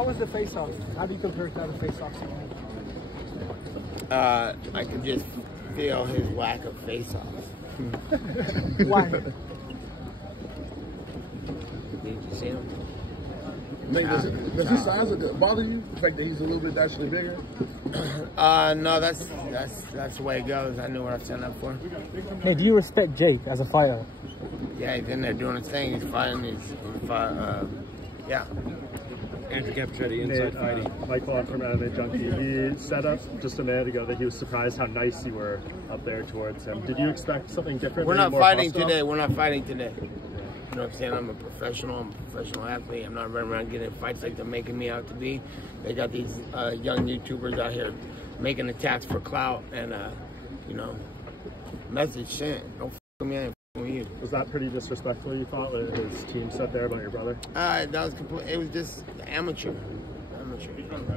How was the face-off? How do you compare it to other face-offs? I could just feel his lack of face-offs. Why? Did you see him? Nate, does his size bother you? The fact that he's a little bit actually bigger? No, that's the way it goes. I knew what I signed up for. Hey, do you respect Jake as a fighter? Yeah, he's in there doing his thing. He's fighting. Yeah. Andrew Capichetti, Inside Fighting. Michael on from MMA Junkie. He said up just a minute ago that he was surprised how nice you were up there towards him. Did you expect something different? We're not fighting today. We're not fighting today. You know what I'm saying? I'm a professional athlete. I'm not running around getting in fights like they're making me out to be. They got these young YouTubers out here making attacks for clout and, you know, message sent. Don't f with me, I ain't f with you. Was that pretty disrespectful, you thought, what his team said there about your brother? That was complete. It was just amateur.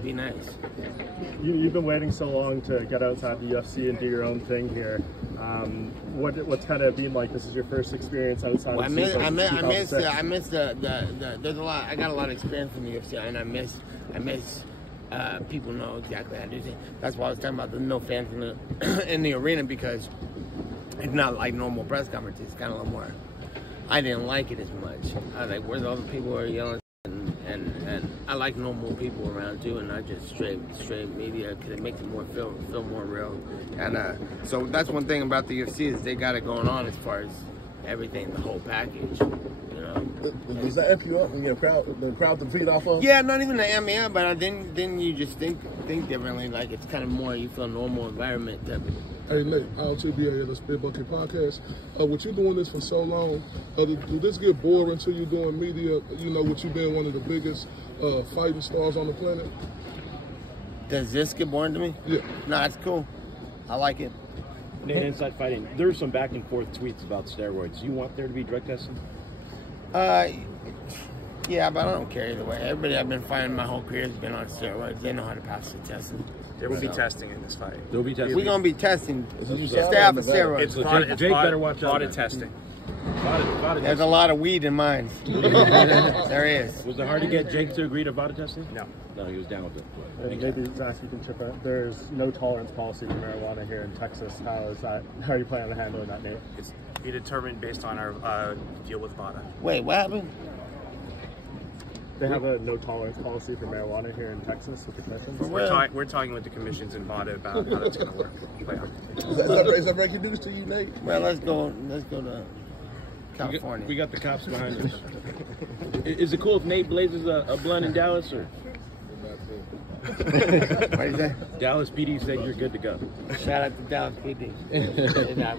Be nice. You've been waiting so long to get outside the UFC and do your own thing here. What's kind of been like? This is your first experience outside. Well, I miss the. There's a lot. I got a lot of experience in the UFC, and I miss. People know exactly how to do things. That's why I was talking about the no fans in the arena, because it's not like normal press conferences. It's kind of a little more. I didn't like it as much. I was like, where's all the people who are yelling? And I like normal people around too, and not just straight media, because it makes it feel more real. And so that's one thing about the UFC is they got it going on as far as everything, the whole package. You know. Does that amp you up when the crowd to feed off of? Yeah, not even the amp me up, but then you just think differently. Like it's kind of more you feel normal environment type of. Hey Nate, LTB here, the Spit Bucket Podcast. With you doing this for so long, do this get boring to you doing media? You know, with you being one of the biggest fighting stars on the planet? Does this get boring to me? Yeah. No, that's cool. I like it. Nate, Inside Fighting. There's some back and forth tweets about steroids. You want there to be drug testing? Yeah, but I don't care either way. Everybody I've been fighting my whole career has been on steroids. They know how to pass the testing. There will be testing in this fight. There will be testing. We're going to be testing. Stay off of steroids. Jake better watch out. Testing. There's a lot of weed in mine. There is. Was it hard to get Jake to agree to VADA testing? No. No, he was down with it. Maybe Zach, you can chip in. There's no tolerance policy for marijuana here in Texas. How are you planning on handling that, Nate? It's be determined based on our deal with VADA. Wait, what happened? They have a no tolerance policy for marijuana here in Texas with the commissions. We're talking with the commissions in VADA about how that's going to work. Is that breaking news to you, Nate? Well, let's go to California. We got the cops behind us. Is it cool if Nate blazes a blunt in Dallas, or? What do you say? Dallas PD said you're good to go. Shout out to Dallas PD.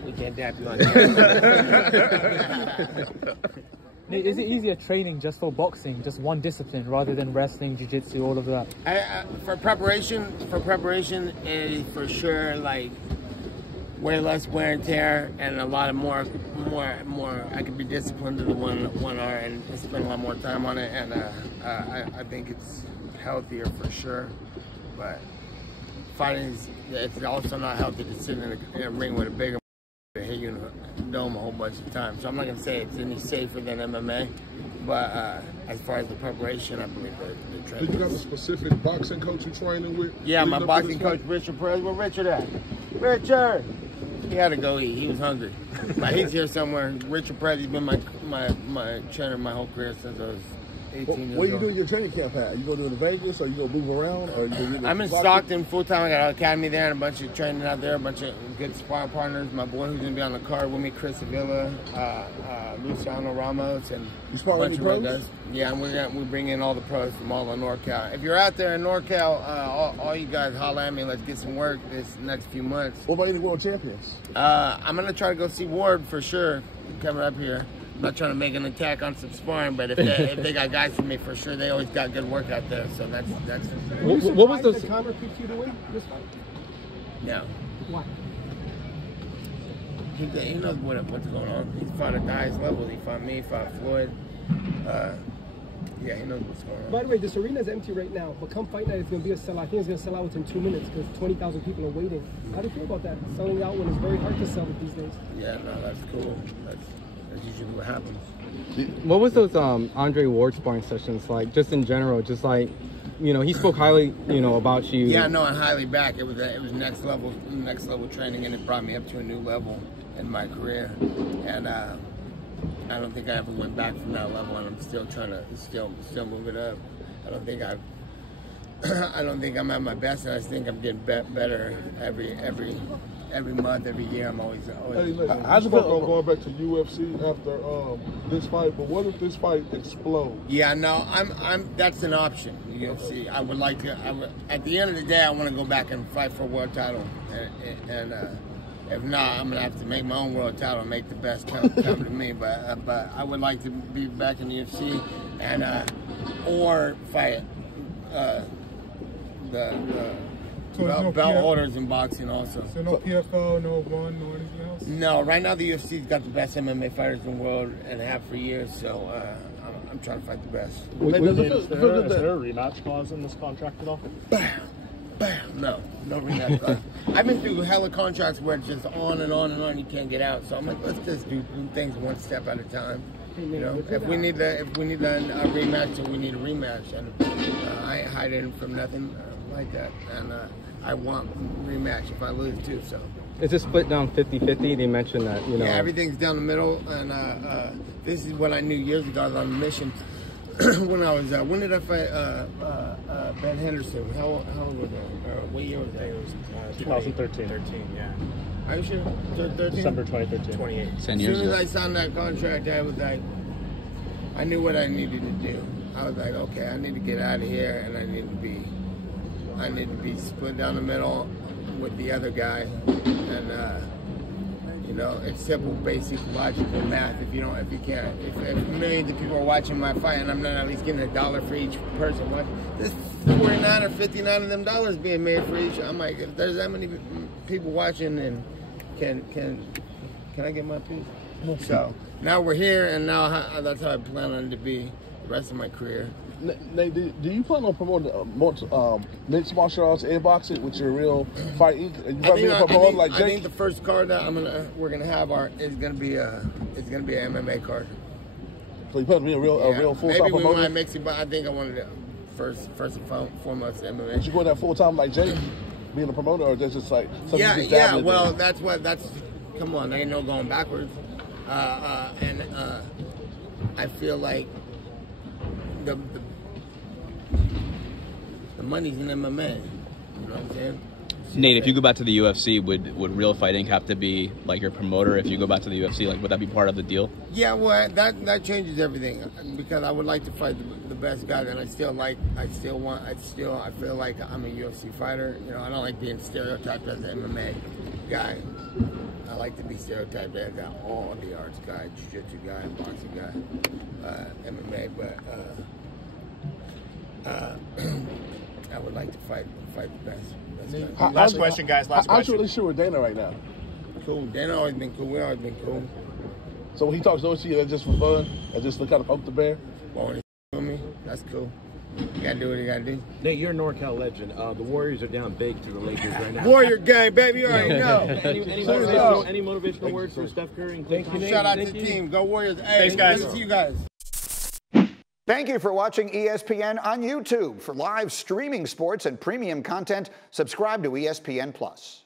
We can't dap you on that. Nate, is it easier training just for boxing, just one discipline, rather than wrestling, jiu-jitsu, all of that? For preparation, is for sure like way less wear and tear, and a lot of more. I could be disciplined to the one hour and spend a lot more time on it, and I think it's healthier for sure. But fighting it's also not healthy to sit in a ring with a bigger hit you in the dome a whole bunch of times. So I'm not gonna say it's any safer than MMA, but as far as the preparation, I believe the training. Do you got a specific boxing coach you're training with? Yeah, my boxing coach, Richard Perez. Where Richard at? Richard! He had to go eat. He was hungry. But he's here somewhere. Richard Perez, he's been my trainer my whole career since I was 18 years old. Where you doing your training camp at? You go to Vegas, or you go move around, or I'm in Stockton full time. I got an academy there and a bunch of training out there, a bunch of good sparring partners. My boy who's gonna be on the card with me, Chris Avila, Luciano Ramos, and a bunch of guys. Yeah, and we bring in all the pros from all of NorCal. If you're out there in NorCal, all you guys holla at me. Let's get some work this next few months. What about any world champions? I'm gonna try to go see Ward for sure coming up here. I'm not trying to make an attack on some sparring, but if they got guys for me, for sure, they always got good work out there. So that's. What was the Conor picked you to win this fight? No. Why? He knows what's going on. He fought at the highest level. He fought me. He fought Floyd. Yeah, he knows what's going on. By the way, this arena is empty right now, but come fight night, it's going to be a sellout. I think it's going to sell out within 2 minutes because 20,000 people are waiting. How do you feel about that? Selling out when it's very hard to sell it these days. Yeah, no, that's cool. That's usually what happens. What was those Andre Ward sparring sessions like, just in general? Just like, he spoke highly, about you. Yeah, no, and highly back. It was next level training, and it brought me up to a new level in my career. And I don't think I ever went back from that level, and I'm still trying to still move it up. I don't think I'm at my best, and I think I'm getting better every month, every year. I'm always. Hey, I just felt going back to UFC after this fight, but what if this fight explodes? Yeah, no, that's an option. UFC. I would like to. At the end of the day, I want to go back and fight for a world title, and if not, I'm gonna have to make my own world title and make the best come to me. But I would like to be back in the UFC and or fight the belt holders in boxing also. So no PFL, no one, no anything else? No, right now the UFC's got the best MMA fighters in the world and have for years. So I'm trying to fight the best. Is there a rematch clause in this contract at all? Bam. No rematch clause. I've been through hella contracts where it's just on and on and on. You can't get out. So I'm like, let's just do things one step at a time. If we need a rematch, then we need a rematch, and I ain't hiding from nothing like that. And I want rematch if I lose too. So is it split down 50-50? They mentioned that Yeah, everything's down the middle, and this is what I knew years ago. I was on a mission. When did I fight Ben Henderson? How old was I? What year was that? It was 2013. 13, yeah. Are you sure? 13? December 2013. 28. As soon as I signed that contract, I was like, I knew what I needed to do. I was like, okay, I need to get out of here, and I need to be split down the middle with the other guy, and it's simple, basic, logical math. If millions of people are watching my fight, and I'm not at least getting $1 for each person, there's 49 or 59 of them dollars being made for each. I'm like, if there's that many people watching, then can I get my piece? So now we're here, and now that's how I plan on to be the rest of my career. Nate, do you plan on promoting mixed martial arts and boxing with your real fight? I think the first card that we're gonna have is gonna be an MMA card. So you plan to be a real full-time promoter? Maybe we might mix it, but I think I wanted to first and foremost MMA. Did you go that full-time like Jay, being a promoter, or just like something you just yeah. Well, come on, there ain't no going backwards. And I feel like the money's in MMA. You know what I'm saying? Nate, if you go back to the UFC, would Real Fight Inc. have to be like your promoter? If you go back to the UFC, would that be part of the deal? Yeah, well, that changes everything, because I would like to fight the best guy, and I feel like I'm a UFC fighter. I don't like being stereotyped as an MMA guy. I like to be stereotyped as all the arts guy, jiu-jitsu guy, boxing guy, MMA, but I would like to fight the best guy. Last question, guys. Last question. How's your relationship with Dana right now? Cool. Dana always been cool. We always been cool. So when he talks to you, that's just for fun? That's just to kind of poke the bear? Well, when he with me, that's cool. You gotta do what you gotta do. Nate, you're a NorCal legend. The Warriors are down big to the Lakers right now. Warrior gang, baby, you already know. Any motivational words for Steph Curry? Thank you. Shout out to the team. Go Warriors. Hey, thanks, guys. Good to see you guys. Thank you for watching ESPN on YouTube. For live streaming sports and premium content, subscribe to ESPN+.